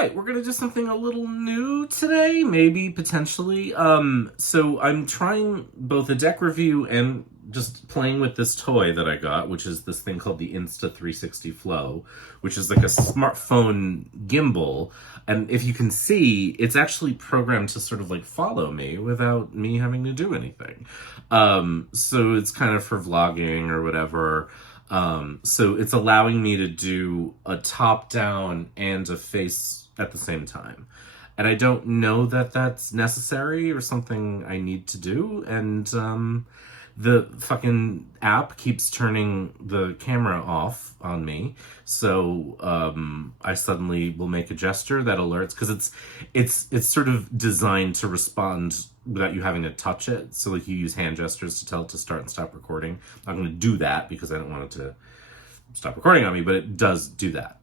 right, we're gonna do something a little new today, maybe, potentially. So I'm trying both a deck review and just playing with this toy that I got, which is this thing called the Insta360 Flow, which is like a smartphone gimbal. And if you can see, it's actually programmed to sort of like follow me without me having to do anything. So it's kind of for vlogging or whatever. So it's allowing me to do a top down and a face at the same time. And I don't know that that's necessary or something I need to do. And the fucking app keeps turning the camera off on me. So I suddenly will make a gesture that alerts, because it's sort of designed to respond without you having to touch it. So like you use hand gestures to tell it to start and stop recording. I'm going to do that because I don't want it to stop recording on me, but it does do that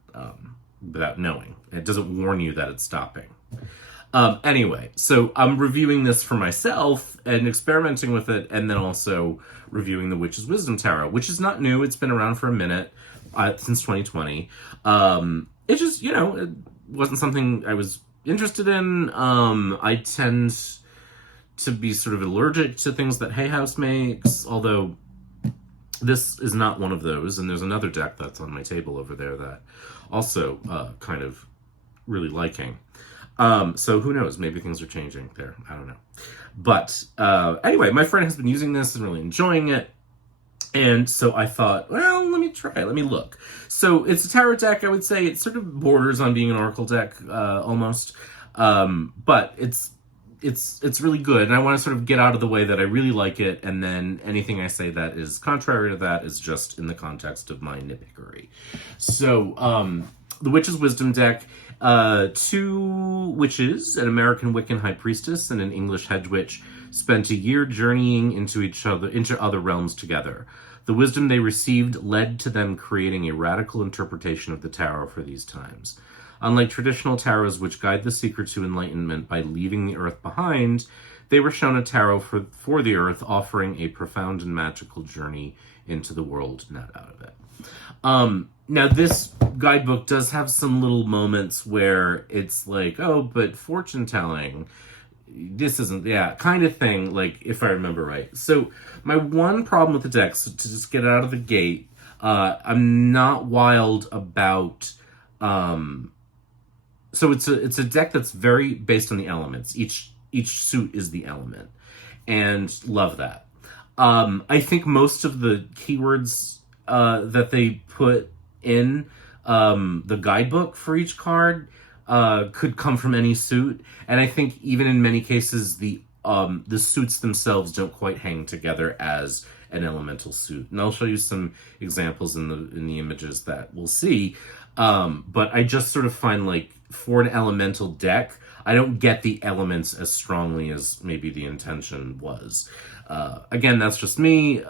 without knowing. It doesn't warn you that it's stopping. Anyway, so I'm reviewing this for myself and experimenting with it, and then also reviewing the Witch's Wisdom Tarot, which is not new. It's been around for a minute, since 2020. It just, it wasn't something I was interested in. I tend to be sort of allergic to things that Hay House makes, although this is not one of those, and there's another deck that's on my table over there that also kind of really liking. So who knows? Maybe things are changing there. I don't know. But anyway, my friend has been using this and really enjoying it. And so I thought, well, let me try. Let me look. So it's a tarot deck. I would say it sort of borders on being an oracle deck almost. But it's really good. And I want to sort of get out of the way that I really like it. And then anything I say that is contrary to that is just in the context of my nitpickery. So the Witch's Wisdom deck. Two witches, an American Wiccan high priestess and an English hedge witch, spent a year journeying into other realms together. The wisdom they received led to them creating a radical interpretation of the tarot for these times. Unlike traditional tarots, which guide the seeker to enlightenment by leaving the earth behind, they were shown a tarot for the earth, offering a profound and magical journey into the world, not out of it. Now, this guidebook does have some little moments where it's like, oh, but fortune telling, this isn't, kind of thing, like, if I remember right. So my one problem with the deck, so to just get it out of the gate, I'm not wild about, so it's a deck that's very based on the elements. Each suit is the element, and love that. I think most of the keywords that they put in the guidebook for each card could come from any suit, and I think even in many cases the suits themselves don't quite hang together as an elemental suit. And I'll show you some examples in the images that we'll see. But I just sort of find, like, for an elemental deck, I don't get the elements as strongly as maybe the intention was. Again, that's just me. We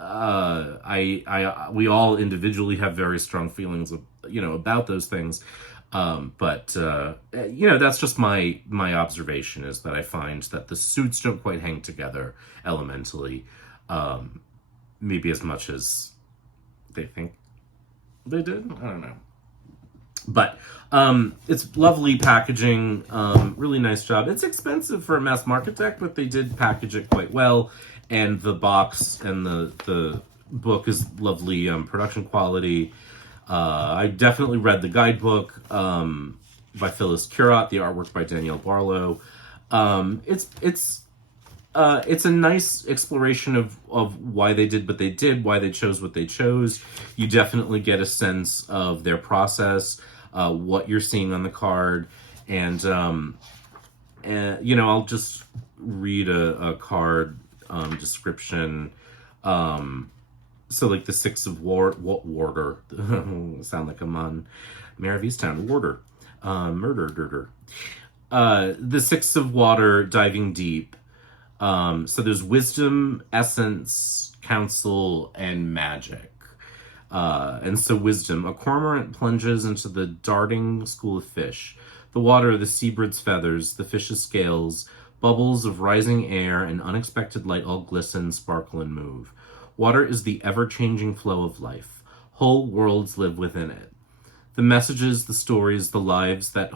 all individually have very strong feelings of, about those things. But that's just my observation, is that I find that the suits don't quite hang together elementally, maybe as much as they think they did. I don't know. But it's lovely packaging, really nice job. It's expensive for a mass market deck, but they did package it quite well. And the box and the book is lovely production quality. I definitely read the guidebook by Phyllis Curott, the artwork by Danielle Barlow. It's a nice exploration of why they did what they did, why they chose what they chose. You definitely get a sense of their process, what you're seeing on the card, and I'll just read a card description. So, like, the Six of Warder, sound like I'm on Mayor of Easttown, Warder, murder. The Six of Water, diving deep. So there's wisdom, essence, counsel, and magic. And so wisdom, a cormorant plunges into the darting school of fish. The water, the seabird's feathers, the fish's scales, bubbles of rising air and unexpected light all glisten, sparkle, and move. Water is the ever-changing flow of life. Whole worlds live within it. The messages, the stories, the lives that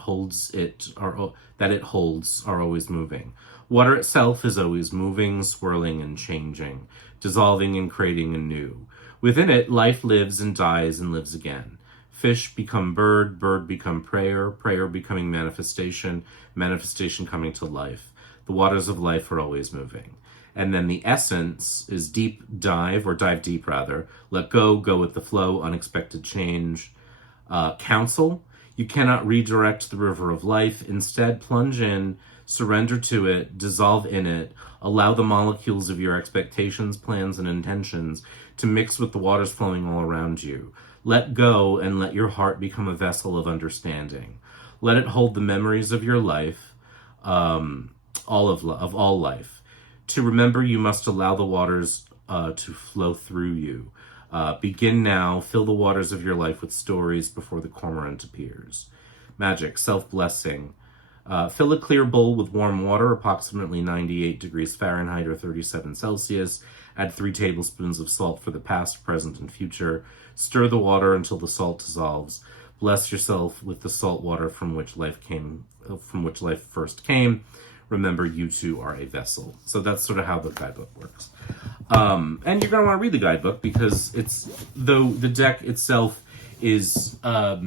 it holds are always moving. Water itself is always moving, swirling, and changing, dissolving and creating anew. Within it, life lives and dies and lives again. Fish become bird, bird become prayer, prayer becoming manifestation, manifestation coming to life. The waters of life are always moving. And then the essence is dive deep rather. Let go, go with the flow, unexpected change. Counsel, you cannot redirect the river of life. Instead, plunge in, surrender to it, dissolve in it, allow the molecules of your expectations, plans, and intentions to mix with the waters flowing all around you. Let go and let your heart become a vessel of understanding. Let it hold the memories of your life, all life. To remember, you must allow the waters to flow through you. Begin now, fill the waters of your life with stories before the cormorant appears. Magic, self-blessing. Fill a clear bowl with warm water, approximately 98 degrees Fahrenheit or 37 Celsius. Add 3 tablespoons of salt for the past, present, and future. Stir the water until the salt dissolves. Bless yourself with the salt water from which life first came. Remember, you too are a vessel. So that's sort of how the guidebook works. And you're going to want to read the guidebook because though the deck itself is, sort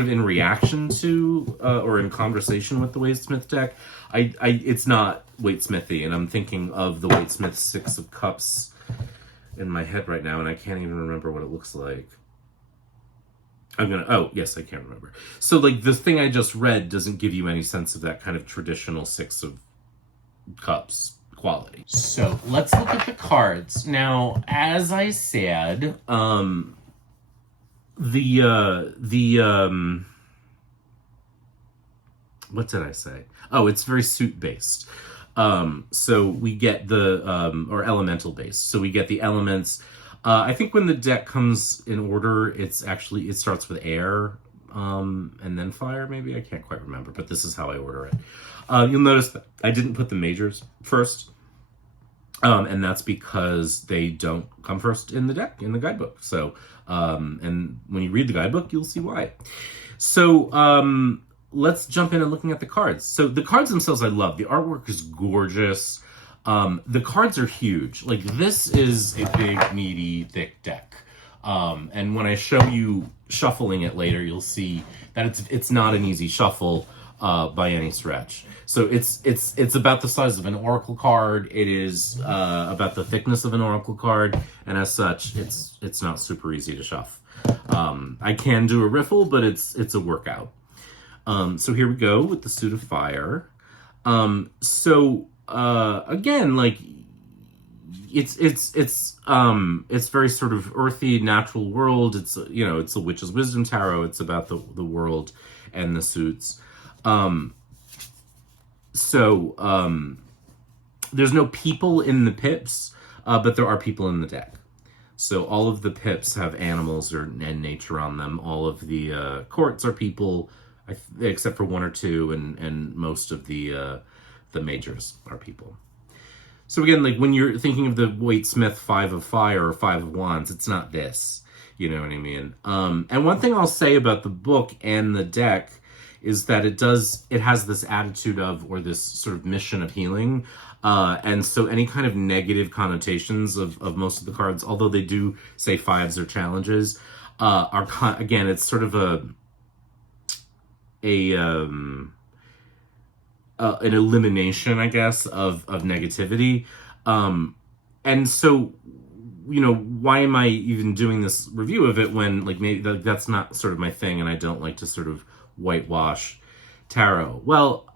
of in reaction to or in conversation with the Waite-Smith deck, it's not Waite-Smithy, and I'm thinking of the Waite-Smith Six of Cups in my head right now, and I can't even remember what it looks like. Yes, I can't remember. So, the thing I just read doesn't give you any sense of that kind of traditional Six of Cups quality. So, let's look at the cards. Now, as I said, what did I say? Oh, it's very suit-based. So we get or elemental-based. So we get the elements. I think when the deck comes in order, it starts with air, and then fire, maybe? I can't quite remember, but this is how I order it. You'll notice that I didn't put the majors first, and that's because they don't come first in the deck, in the guidebook. So, and when you read the guidebook, you'll see why. So, let's jump in and looking at the cards. So the cards themselves I love. The artwork is gorgeous. The cards are huge. This is a big, meaty, thick deck. And when I show you shuffling it later, you'll see that it's not an easy shuffle by any stretch. So it's about the size of an oracle card. It is about the thickness of an oracle card, and as such, it's not super easy to shuffle. I can do a riffle, but it's a workout. So here we go with the suit of fire. Again, it's very sort of earthy, natural world. It's a witch's wisdom tarot. It's about the world and the suits. There's no people in the pips, but there are people in the deck. So all of the pips have animals and nature on them. All of the courts are people, except for 1 or 2, and most of the majors are people. So again, when you're thinking of the Waite-Smith 5 of Fire or 5 of Wands, it's not this. You know what I mean? And one thing I'll say about the book and the deck is that it has this attitude or this sort of mission of healing. And so any kind of negative connotations of most of the cards, although they do say 5s or challenges, again, it's sort of an elimination, I guess, of negativity. And so, why am I even doing this review of it when maybe that's not sort of my thing, and I don't like to sort of whitewash tarot? Well,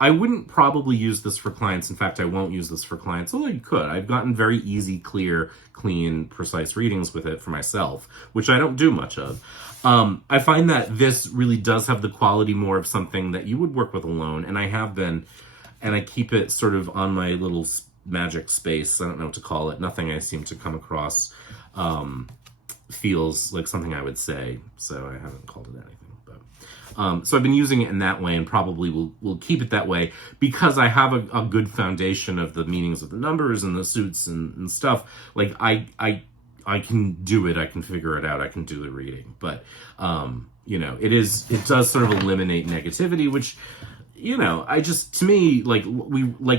I wouldn't probably use this for clients. In fact, I won't use this for clients, although you could. I've gotten very easy, clear, clean, precise readings with it for myself, which I don't do much of. I find that this really does have the quality more of something that you would work with alone, and I have been, and I keep it sort of on my little magic space. I don't know what to call it. Nothing I seem to come across feels like something I would say, so I haven't called it anything. So I've been using it in that way, and probably will keep it that way because I have a good foundation of the meanings of the numbers and the suits and stuff. I I can do it, I can figure it out, I can do the reading. But, you know, it does sort of eliminate negativity, which, you know, to me, like,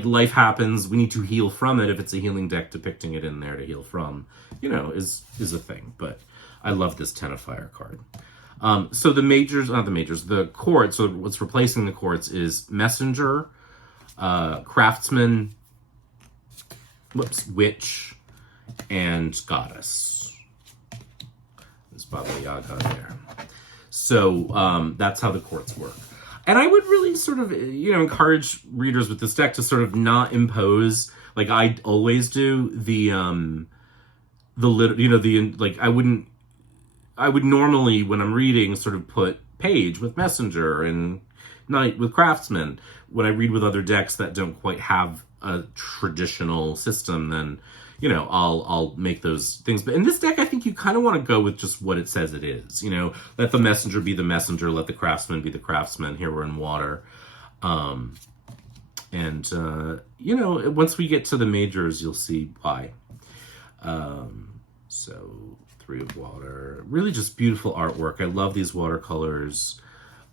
life happens, we need to heal from it. If it's a healing deck, depicting it in there to heal from, you know, is a thing. But I love this Ten of Fire card. So the courts, so what's replacing the courts is Messenger, Craftsman, Witch, and Goddess. There's Baba Yaga there. So that's how the courts work. And I would really sort of, you know, encourage readers with this deck to sort of not impose, like I always do, I would normally, when I'm reading, sort of put Page with Messenger and Knight with Craftsman. When I read with other decks that don't quite have a traditional system, then, you know, I'll make those things. But in this deck, I think you kind of want to go with just what it says it is. You know, let the Messenger be the Messenger, let the Craftsman be the Craftsman. Here we're in water. You know, once we get to the majors, you'll see why. So, 3 of water. Really just beautiful artwork. I love these watercolors.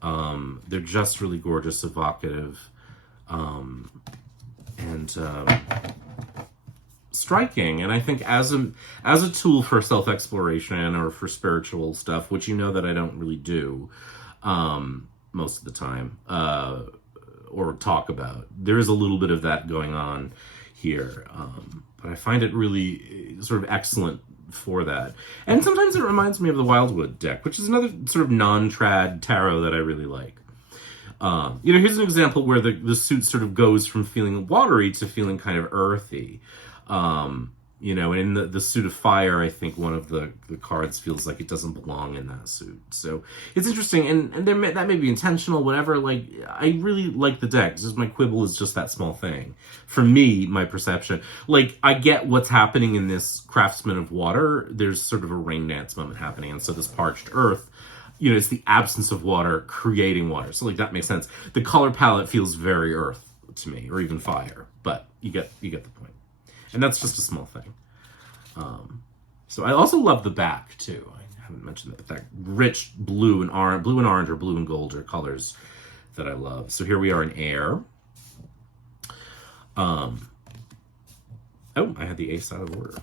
They're just really gorgeous, evocative, striking. And I think as a tool for self-exploration or for spiritual stuff, which you know that I don't really do most of the time, or talk about, there is a little bit of that going on here. But I find it really sort of excellent for that. And sometimes it reminds me of the Wildwood deck, which is another sort of non-trad tarot that I really like. You know, here's an example where the suit sort of goes from feeling watery to feeling kind of earthy. You know, and in the suit of fire, I think one of the cards feels like it doesn't belong in that suit. So it's interesting, and that may be intentional, whatever. Like, I really like the deck. Just my quibble is just that small thing. For me, my perception, like, I get what's happening in this Craftsman of Water. There's sort of a rain dance moment happening, and so this parched earth, you know, it's the absence of water creating water. So, like, that makes sense. The color palette feels very earth to me, or even fire, but you get the point. And that's just a small thing. So I also love the back too. I haven't mentioned that. That rich blue and orange, or blue and gold are colors that I love. So here we are in air. Oh, I had the ace out of order.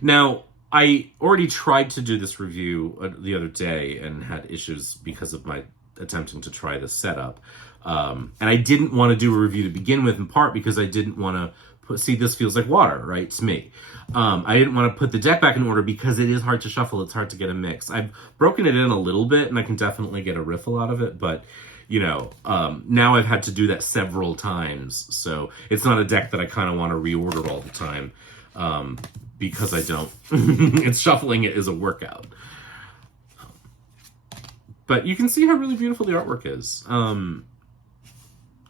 Now, I already tried to do this review the other day and had issues because of my attempting to try this setup. And I didn't want to do a review to begin with, in part because I didn't want to see, this feels like water, right, to me. I didn't want to put the deck back in order because it is hard to shuffle. It's hard to get a mix. I've broken it in a little bit, and I can definitely get a riffle out of it, but, you know, now I've had to do that several times, so it's not a deck that I kind of want to reorder all the time, because I don't. It's shuffling it is a workout. But you can see how really beautiful the artwork is.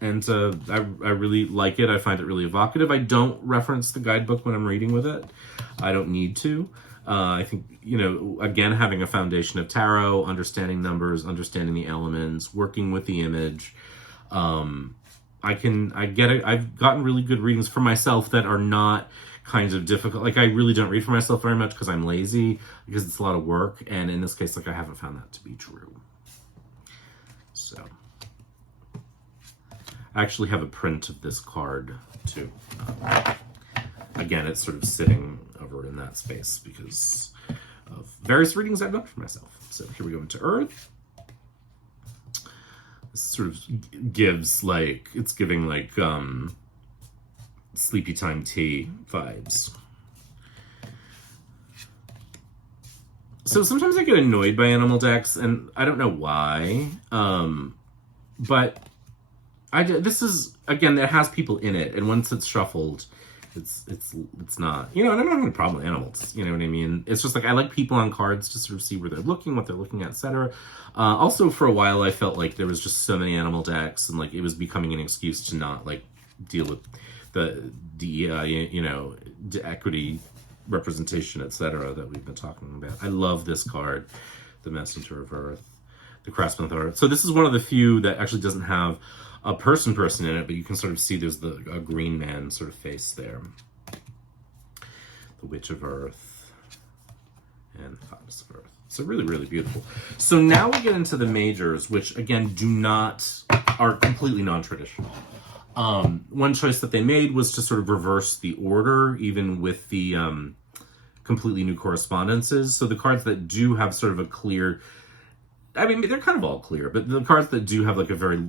And I really like it. I find it really evocative. I don't reference the guidebook when I'm reading with it. I don't need to. I think, you know, again, having a foundation of tarot, understanding numbers, understanding the elements, working with the image. I've gotten really good readings for myself that are not kinds of difficult. Like, I really don't read for myself very much because I'm lazy, because it's a lot of work. And in this case, like, I haven't found that to be true. So I actually have a print of this card too. Again, it's sort of sitting over in that space because of various readings I've done for myself. So here we go into Earth. This sort of gives, like, it's giving like sleepy time tea vibes. So sometimes I get annoyed by animal decks, and I don't know why, but this is, again, it has people in it, and once it's shuffled, it's not, you know, and I don't have any problem with animals, you know what I mean? It's just like, I like people on cards to sort of see where they're looking, what they're looking at, etc. Also, for a while, I felt like there was just so many animal decks, and like it was becoming an excuse to not like deal with the you know, equity representation, etc., that we've been talking about. I love this card, the Messenger of Earth, the Craftsman of Earth. So this is one of the few that actually doesn't have a person in it, but you can sort of see there's a green man sort of face there. the Witch of Earth, and the Goddess of Earth. So really, really beautiful. So now we get into the majors, which again are completely non-traditional. One choice that they made was to sort of reverse the order, even with the completely new correspondences. So the cards that do have sort of a clear, I mean, they're kind of all clear, but the cards that do have like a very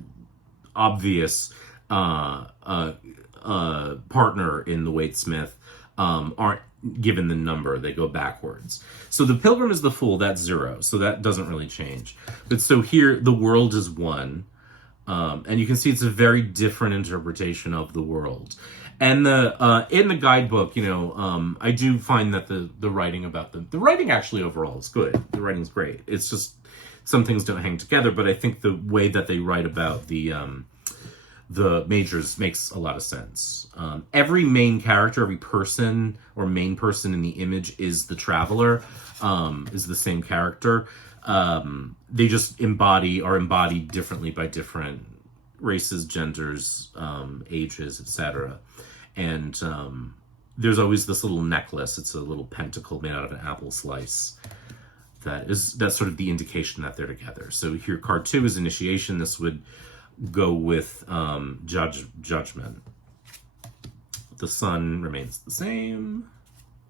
obvious partner in the Waite-Smith aren't given the number, they go backwards. So the Pilgrim is the Fool, that's 0, so that doesn't really change. But so here, the world is 1, and you can see it's a very different interpretation of the world. And in the guidebook, I do find that the writing about the writing actually overall is good. The writing's great. It's just some things don't hang together, but I think the way that they write about the majors makes a lot of sense. Every main character, every person or main person in the image is the traveler, is the same character. They just are embodied differently by different races, genders, ages, etc. And there's always this little necklace. It's a little pentacle made out of an apple slice. That's sort of the indication that they're together. So here, card 2 is initiation. This would go with judgment. The sun remains the same,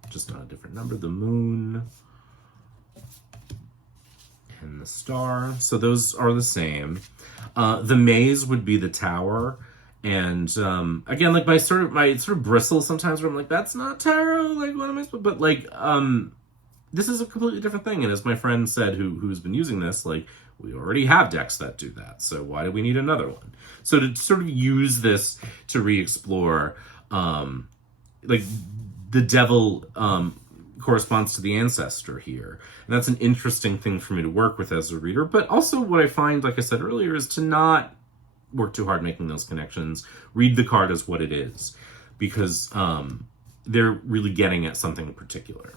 just on a different number. The moon and the star. So those are the same. The maze would be the tower. And again, like my sort of bristle sometimes where I'm like, that's not tarot. Like, what am I supposed? But like, this is a completely different thing. And as my friend said, who's been using this, like, we already have decks that do that. So why do we need another one? So to sort of use this to re-explore, like the devil corresponds to the ancestor here. And that's an interesting thing for me to work with as a reader. But also what I find, like I said earlier, is to not work too hard making those connections. Read the card as what it is. Because they're really getting at something in particular.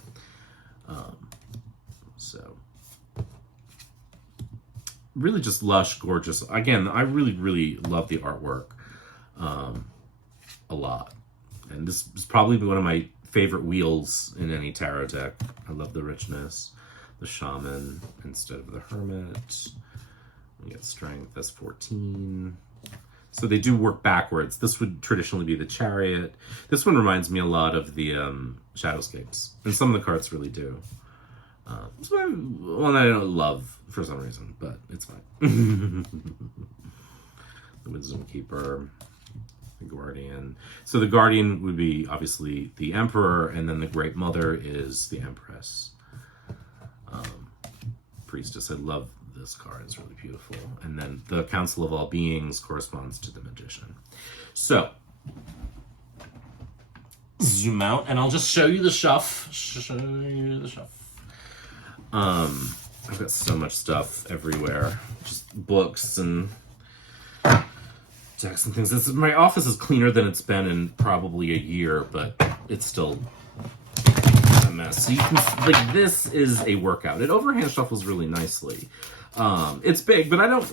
So really just lush, gorgeous. Again, I really, really love the artwork a lot. And this is probably one of my favorite wheels in any tarot deck. I love the richness. The shaman instead of the hermit. We get strength, that's 14. So they do work backwards. This would traditionally be the chariot. This one reminds me a lot of the Shadowscapes. And some of the cards really do. It's one I don't love for some reason, but it's fine. The Wisdom Keeper, the Guardian. So the Guardian would be obviously the Emperor, and then the Great Mother is the Empress. Priestess, I love this card, it's really beautiful. And then the Council of All Beings corresponds to the Magician. So, zoom out, and I'll just show you the shelf. I've got so much stuff everywhere. Just books and decks and things. My office is cleaner than it's been in probably a year, but it's still a mess. So you can, like, this is a workout. It overhand shuffles really nicely. It's big, but I don't,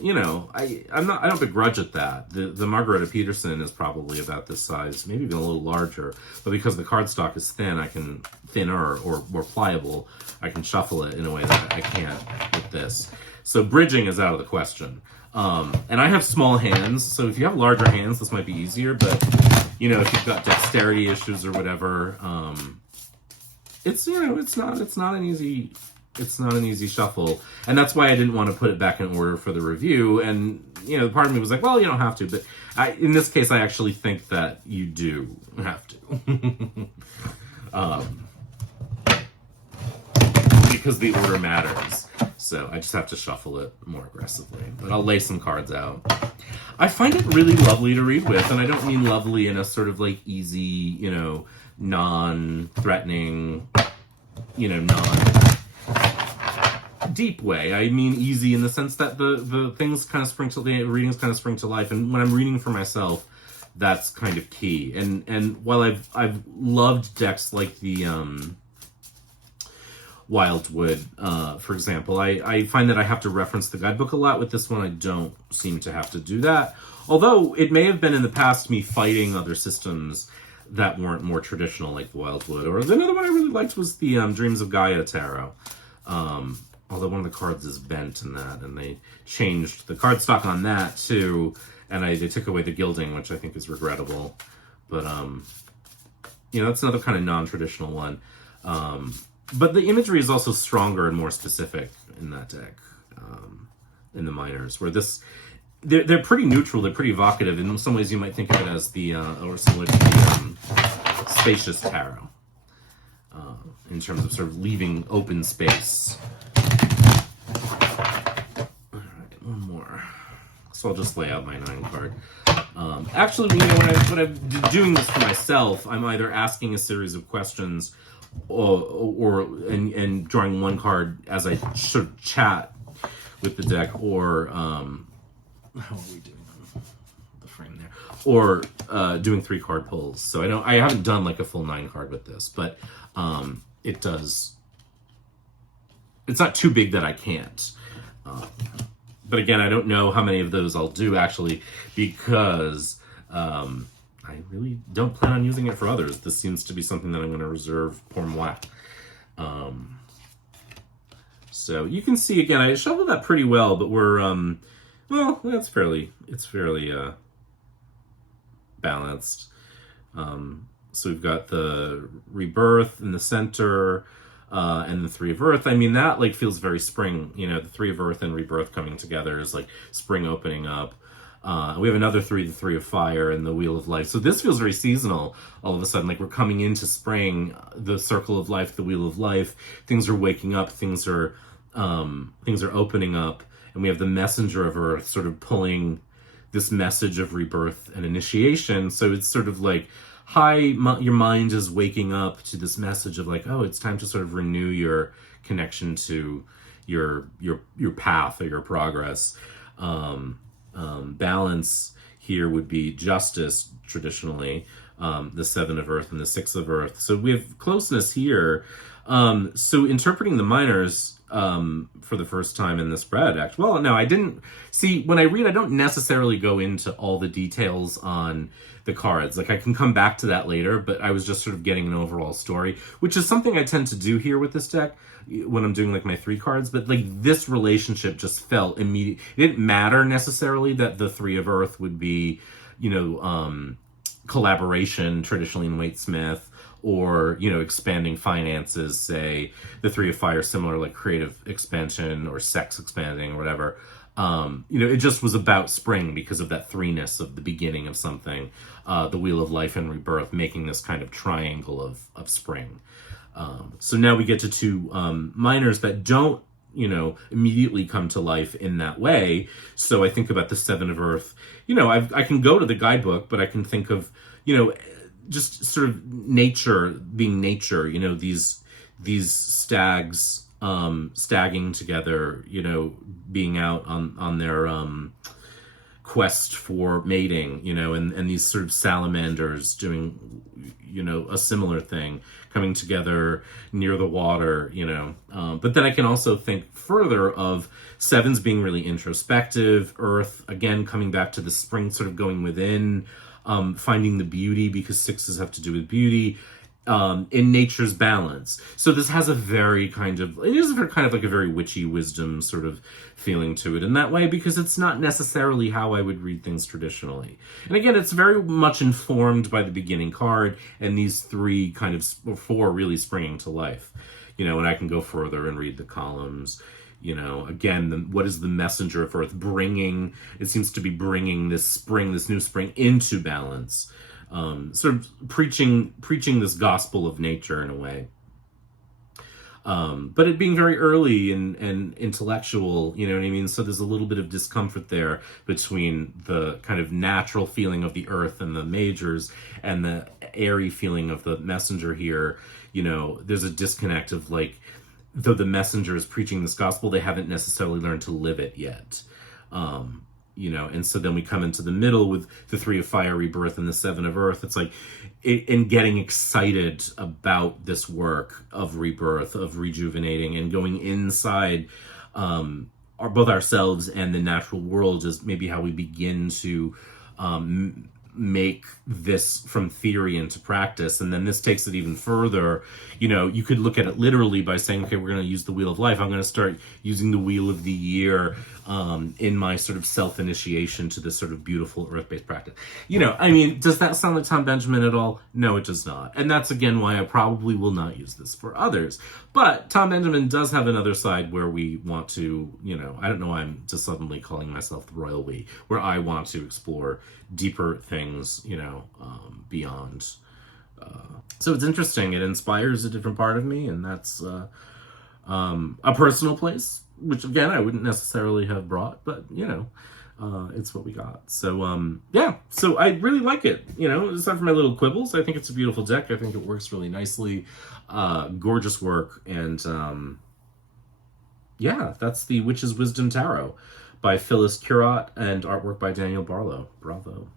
I don't begrudge at that. The Margareta Peterson is probably about this size, maybe even a little larger, but because the cardstock is thinner or more pliable, I can shuffle it in a way that I can't with this. So bridging is out of the question. And I have small hands, so if you have larger hands, this might be easier, but, if you've got dexterity issues or whatever, it's not an easy shuffle. And that's why I didn't want to put it back in order for the review. And, part of me was like, well, you don't have to. But in this case, I actually think that you do have to. Because the order matters. So I just have to shuffle it more aggressively. But I'll lay some cards out. I find it really lovely to read with. And I don't mean lovely in a sort of like easy, non-threatening, non-deep way. I mean easy in the sense that the things kind of the readings kind of spring to life. And when I'm reading for myself, that's kind of key. And while I've loved decks like the Wildwood, for example, I find that I have to reference the guidebook a lot. With this one, I don't seem to have to do that. Although it may have been in the past me fighting other systems that weren't more traditional like the Wildwood. Or another one I really liked was the Dreams of Gaia Tarot. Although one of the cards is bent in that, and they changed the cardstock on that too, and they took away the gilding, which I think is regrettable. But that's another kind of non-traditional one. But the imagery is also stronger and more specific in that deck, in the minors, where they're pretty neutral, they're pretty evocative. In some ways you might think of it as the, or similar to the Spacious Tarot, in terms of sort of leaving open space. All right, one more. So I'll just lay out my 9 card. Actually, when I'm doing this for myself, I'm either asking a series of questions and drawing one card as I sort of chat with the deck, or how are we doing on the frame there? Or doing 3 card pulls. So I haven't done like a full 9 card with this, but it does. It's not too big that I can't. But again, I don't know how many of those I'll do actually, because I really don't plan on using it for others. This seems to be something that I'm going to reserve pour moi. So you can see, again, I shoveled that pretty well, but we're, well, it's fairly balanced. So we've got the Rebirth in the center, and the 3 of Earth. I mean, that like feels very spring, the 3 of Earth and Rebirth coming together is like spring opening up. We have another 3, the 3 of Fire, and the Wheel of Life. So this feels very seasonal all of a sudden, like we're coming into spring, the Circle of Life, the Wheel of Life. Things are waking up, things are opening up, and we have the Messenger of Earth sort of pulling this message of rebirth and initiation. So it's sort of like, your mind is waking up to this message of like, oh, it's time to sort of renew your connection to your path or your progress. Balance here would be justice traditionally, the 7 of Earth and the 6 of Earth. So we have closeness here. So interpreting the minors for the first time in this spread, actually, well, no, I didn't see when I read. I don't necessarily go into all the details on the cards. Like I can come back to that later, but I was just sort of getting an overall story, which is something I tend to do here with this deck when I'm doing like my 3 cards. But like this relationship just felt immediate. It didn't matter necessarily that the 3 of Earth would be, collaboration traditionally in Waite-Smith, or expanding finances, say the 3 of Fire, similar like creative expansion or sex expanding or whatever. It just was about spring because of that 3-ness of the beginning of something. The Wheel of Life and Rebirth making this kind of triangle of spring. So now we get to 2 minors that don't immediately come to life in that way. So I think about the 7 of Earth. I can go to the guidebook, but I can think of just sort of nature being nature, these stags stagging together, being out on their quest for mating, and these sort of salamanders doing, a similar thing, coming together near the water, But then I can also think further of 7s being really introspective, Earth, again, coming back to the spring, sort of going within, finding the beauty, because 6s have to do with beauty, in nature's balance. So this has it is kind of like a very witchy wisdom sort of feeling to it in that way, because it's not necessarily how I would read things traditionally. And again, it's very much informed by the beginning card and these 3 kind of 4 really springing to life, and I can go further and read the columns. Again, what is the Messenger of Earth bringing? It seems to be bringing this new spring into balance. Sort of preaching this gospel of nature in a way. But it being very early and intellectual, you know what I mean? So there's a little bit of discomfort there between the kind of natural feeling of the Earth and the majors and the airy feeling of the Messenger here. There's a disconnect of like, though the Messenger is preaching this gospel, they haven't necessarily learned to live it yet. And so then we come into the middle with the 3 of Fire, Rebirth, and the 7 of Earth. It's like, and getting excited about this work of rebirth, of rejuvenating, and going inside both ourselves and the natural world is maybe how we begin to make this from theory into practice. And then this takes it even further. You know, you could look at it literally by saying, okay, we're going to use the Wheel of Life. I'm going to start using the Wheel of the Year in my sort of self-initiation to this sort of beautiful earth-based practice. You know, I mean, does that sound like Tom Benjamin at all? No, it does not. And that's, again, why I probably will not use this for others. But Tom Benjamin does have another side where we want to, you know, I don't know why I'm just suddenly calling myself the Royal We, where I want to explore deeper things, you know, beyond. So it's interesting. It inspires a different part of me, and that's a personal place, which, again, I wouldn't necessarily have brought, but, you know, it's what we got. So, yeah, so I really like it. You know, aside from my little quibbles, I think it's a beautiful deck. I think it works really nicely. Gorgeous work. And, yeah, that's the Witch's Wisdom Tarot by Phyllis Curott and artwork by Daniel Barlow. Bravo.